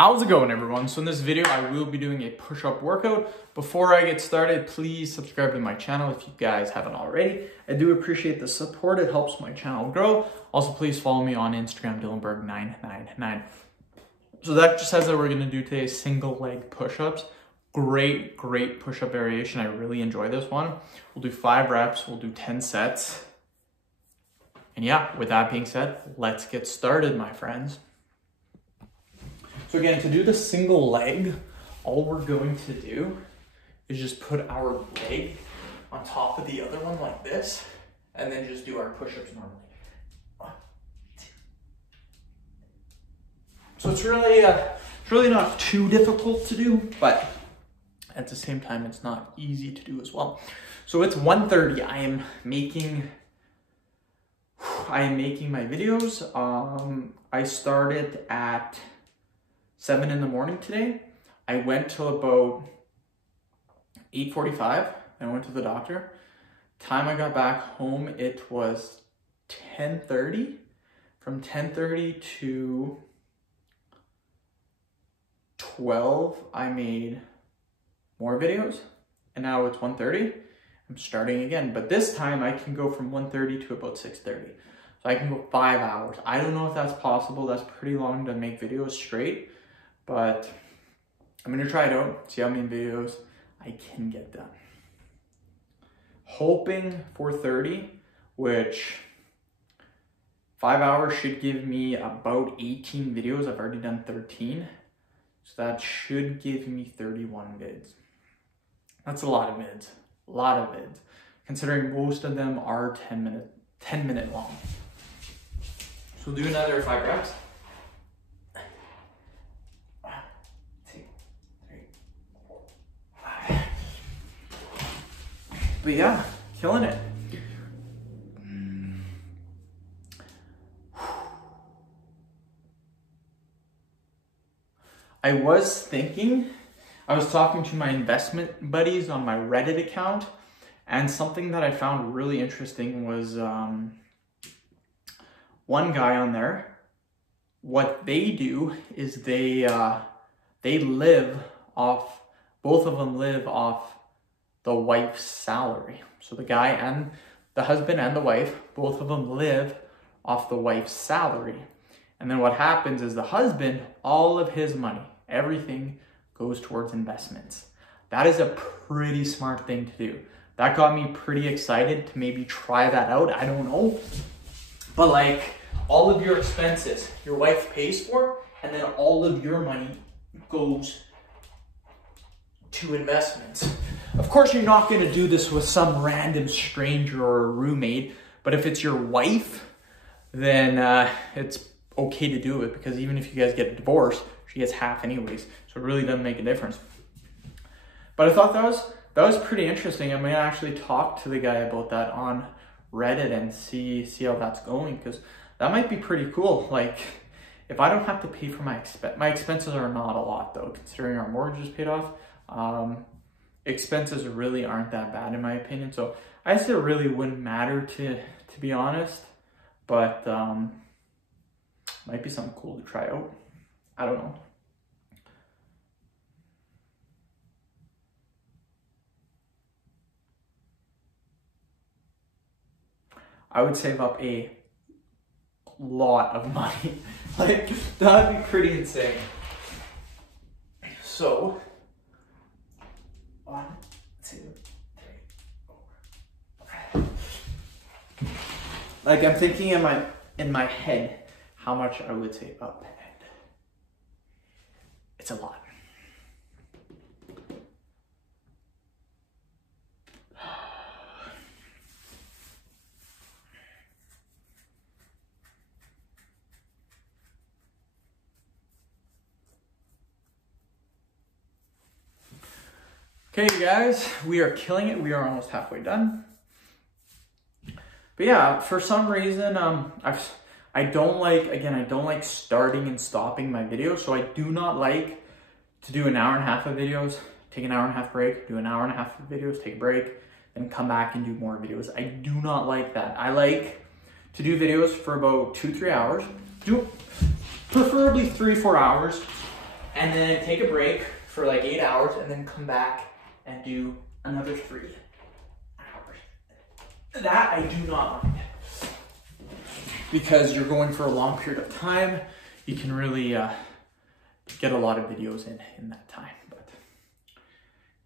How's it going, everyone? So in this video, I will be doing a push-up workout. Before I get started, please subscribe to my channel if you guys haven't already. I do appreciate the support. It helps my channel grow. Also, please follow me on Instagram, Dylanberg999. So that just says that we're going to do today single leg push-ups. Great push-up variation. I really enjoy this one. We'll do 5 reps. We'll do 10 sets. And yeah, with that being said, let's get started, my friends. So again, to do the single leg, all we're going to do is just put our leg on top of the other one like this, and then just do our push-ups normally. 1, 2. So it's really not too difficult to do, but at the same time, it's not easy to do as well. So it's 1:30. I am making my videos. I started at 7 in the morning today. I went till about 8:45. I went to the doctor. Time I got back home, it was 10:30. From 10:30 to 12, I made more videos. And now it's 1:30. I'm starting again. But this time I can go from 1:30 to about 6:30. So I can go 5 hours. I don't know if that's possible. That's pretty long to make videos straight. But I'm going to try it out, see how many videos I can get done. Hoping for 30, which 5 hours should give me about 18 videos. I've already done 13. So that should give me 31 vids. That's a lot of vids. A lot of vids. Considering most of them are 10 minute long. So we'll do another 5 reps. But yeah, killing it. I was talking to my investment buddies on my Reddit account, and something that I found really interesting was one guy on there. What they do is they live off, both of them live off the wife's salary. So the guy and the husband and the wife, both of them live off the wife's salary. And then what happens is the husband, all of his money, everything goes towards investments. That is a pretty smart thing to do. That got me pretty excited to maybe try that out. I don't know. But like all of your expenses, your wife pays for, and then all of your money goes to investments. Of course, you're not going to do this with some random stranger or a roommate, but if it's your wife, then it's okay to do it, because even if you guys get divorced, she gets half anyways, so it really doesn't make a difference. But I thought that was pretty interesting. I may actually talk to the guy about that on Reddit and see how that's going, because that might be pretty cool. Like, if I don't have to pay for my expenses are not a lot though, considering our mortgage is paid off. Expenses really aren't that bad in my opinion, so I guess it really wouldn't matter to be honest, but might be something cool to try out. I don't know. I would save up a lot of money. Like, that would be pretty insane. So 1, 2, 3, 4. Like, I'm thinking in my head how much I would save up, and it's a lot. Okay, guys, we are killing it. We are almost halfway done. But yeah, for some reason, I don't like starting and stopping my videos. So I do not like to do an hour and a half of videos, take an hour and a half break, do an hour and a half of videos, take a break, then come back and do more videos. I do not like that. I like to do videos for about 2-3 hours, preferably 3-4 hours, and then take a break for like 8 hours, and then come back and do another 3 hours. That I do not mind, because you're going for a long period of time. You can really get a lot of videos in that time. But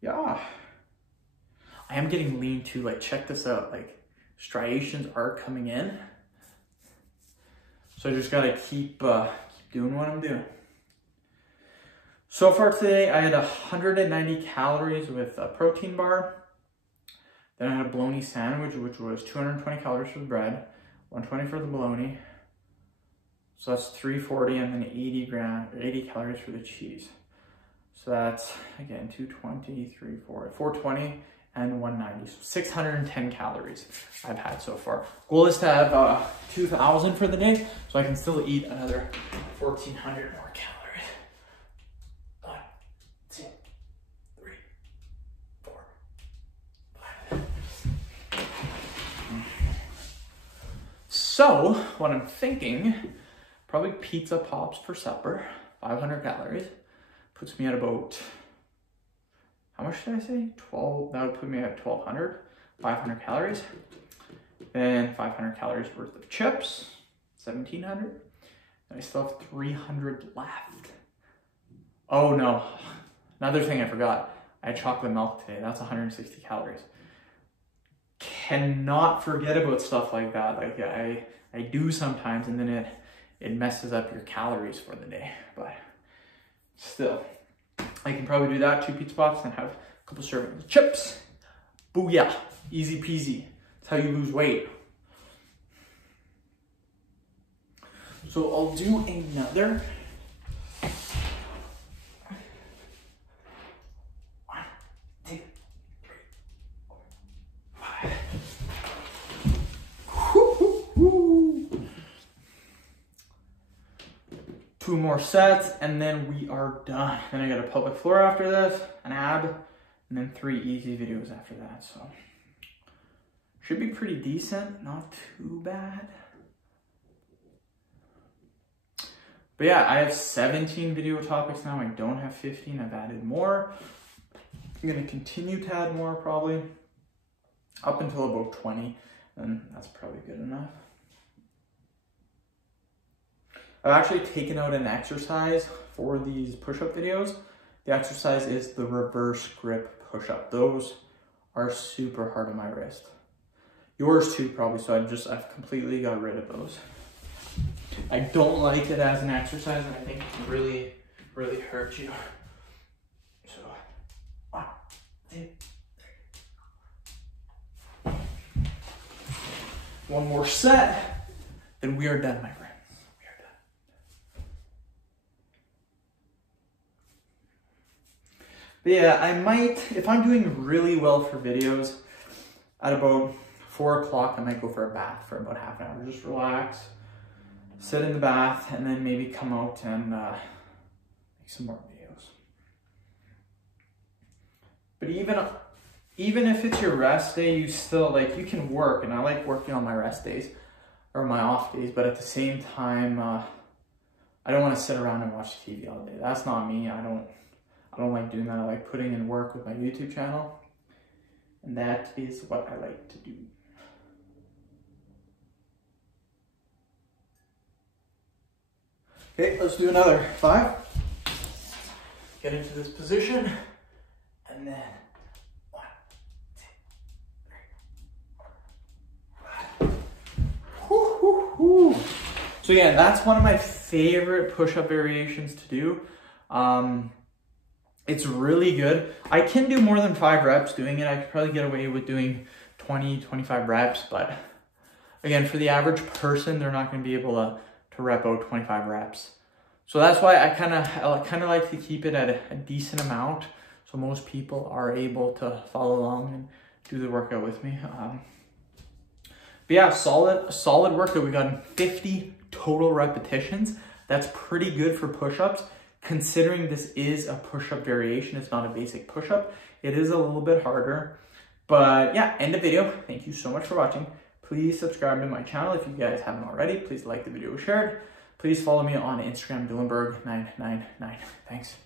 yeah, I am getting lean too. Like, check this out, like striations are coming in. So I just gotta keep doing what I'm doing. So far today, I had 190 calories with a protein bar. Then I had a bologna sandwich, which was 220 calories for the bread, 120 for the bologna. So that's 340, and then 80 calories for the cheese. So that's, again, 220, 340, 420, and 190. So 610 calories I've had so far. Goal is to have 2,000 for the day, so I can still eat another 1,400 more calories. 1, 2, 3, 4, 5. So, what I'm thinking, probably pizza pops for supper, 500 calories. Puts me at about, how much did I say? 12, that would put me at 1,200, 500 calories. Then 500 calories worth of chips, 1,700. And I still have 300 left. Oh no, another thing I forgot. I had chocolate milk today, that's 160 calories. Cannot forget about stuff like that. Like I do sometimes, and then it messes up your calories for the day, but still, I can probably do that, 2 pizza pops, and have a couple servings of chips. Booyah, easy peasy. That's how you lose weight. So I'll do another. 1, 2, 3, 4, 5. Woo-hoo-hoo. 2 more sets, and then we are done. Then I got a pelvic floor after this, an ab, and then 3 easy videos after that. So should be pretty decent, not too bad. But yeah, I have 17 video topics now. I don't have 15. I've added more. I'm gonna continue to add more, probably up until about 20, and that's probably good enough. I've actually taken out an exercise for these push-up videos. The exercise is the reverse grip push-up. Those are super hard on my wrist. Yours too, probably, so I've completely got rid of those. I don't like it as an exercise, and I think it can really, really hurt you. So, 1, 2, 3. One more set, then we are done, my friends. We are done. But yeah, I might, if I'm doing really well for videos, at about 4 o'clock, I might go for a bath for about half an hour. Just relax, sit in the bath, and then maybe come out and make some more videos. But even if it's your rest day, you still, like, you can work, and I like working on my rest days or my off days, but at the same time, I don't want to sit around and watch TV all day. That's not me. I don't like doing that. I like putting in work with my YouTube channel, and that is what I like to do. Okay, let's do another 5. Get into this position, and then 1, 2, 3, 4, 5. Woo, woo, woo. So again, that's one of my favorite push-up variations to do. It's really good. I can do more than 5 reps doing it. I could probably get away with doing 20, 25 reps, but again, for the average person, they're not going to be able to rep out 25 reps. So that's why I kind of like to keep it at a decent amount, so most people are able to follow along and do the workout with me. But yeah, solid workout. We got 50 total repetitions. That's pretty good for push-ups, considering this is a push-up variation. It's not a basic push-up. It is a little bit harder. But yeah, end the video. Thank you so much for watching. Please subscribe to my channel if you guys haven't already. Please like the video, share it. Please follow me on Instagram, Dylanberg999. Thanks.